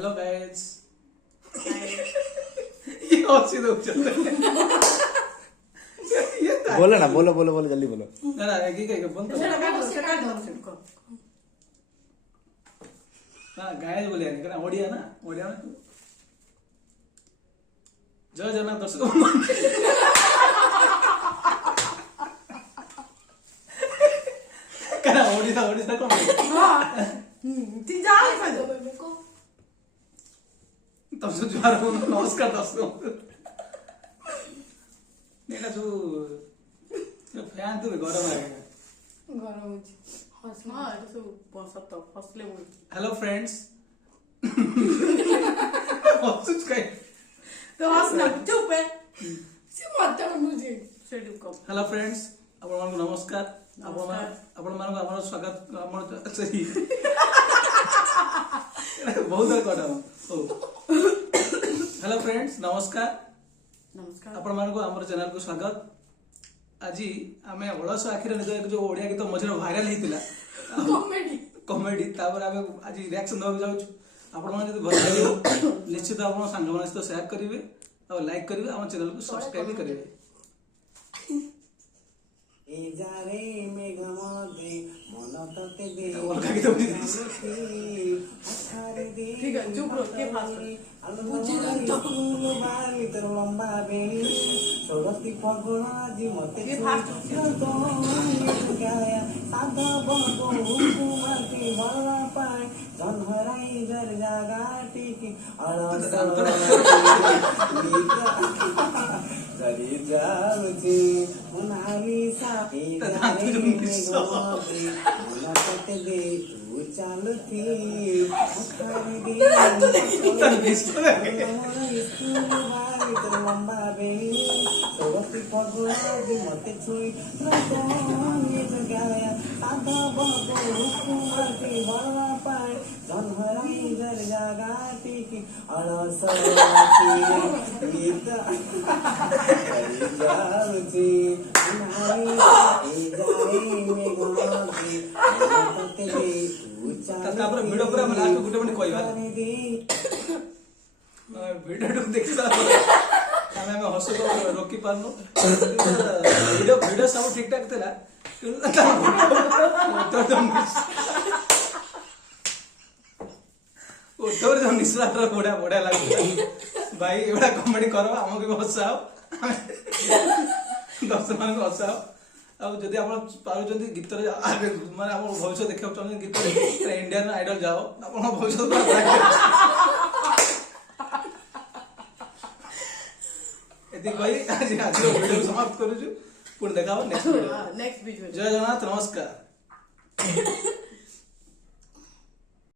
Hello guys. ये हंसी दो बोलो ना, बोलो बोलो बोलो, जल्दी बोलो। ना ना एक ही बंद करो। हाँ गाइस बोले यानी करना ओडिया ना में जय जगन्नाथ दर्शक करना ओडिया कौन तीन जा तब से जुआर नमस्कार दर्शक नेटा जो फैन तो गरम लागेगा गरम होची हसमा सब बसत तो फसले हुई हेलो फ्रेंड्स हंसुच काय तो हसना चुप है से मत मुझे सेडू को हेलो फ्रेंड्स आपण मानको नमस्कार आपण मानको हमर स्वागत हमर सही बहुत कटा ओ हेलो फ्रेंड्स नमस्कार आपण मानको हमर चैनल को स्वागत। आज आम अलस आखिर निज जो ओडिया गीत मझे भाइराल होता कमेडी तापर आम आज रिएक्शन देवा जाऊँ आपण मैंने भल लगे निश्चित आप सांग मान सहित शेयर करेंगे और लाइक करेंगे आम चैनल को सब्सक्राइब भी करेंगे। ठीक है चुप रहो के फास्ट बुझे तो लंबा बेणी सरस्वती फगुणा जी मते के फास्ट साधा बको हुकुमती भला पाए जनहराई जर जागाटी की अलस जरी जाउची मुनाली सापी जाने गोमती मुनकते दे तू चालती अखारी दे लंबा बेणी सरस्वती फगुणा जी मते छुई रतनी जगाया साधा बको हुकुमती भला पाए जनहराई जर जागाटी की अलस गीत जाउची नारी जाई में गोमती मुनकते दे तू तापर वीडियो पूरा हम लास्ट गुटे मिनट कहबा वीडियो देखसा हमें हस रोकी पारनु वीडियो सब ठीक ठाक थिला उठोर जो निस्ला बड़ा बड़ा लगे भाई एवढा कमेडी करो हमको भी हसाओ दर्शक मान को हसाओ अब जदि आप पारुचंदी गीत माने आप भविष्य देखा चाहते गीत इंडियन आइडल जाओ आप भविष्य एति कही आज वीडियो समाप्त करूछु पुन देखाओ नेक्स्ट वीडियो नेक्स्ट वीडियो जय जगन्नाथ नमस्कार।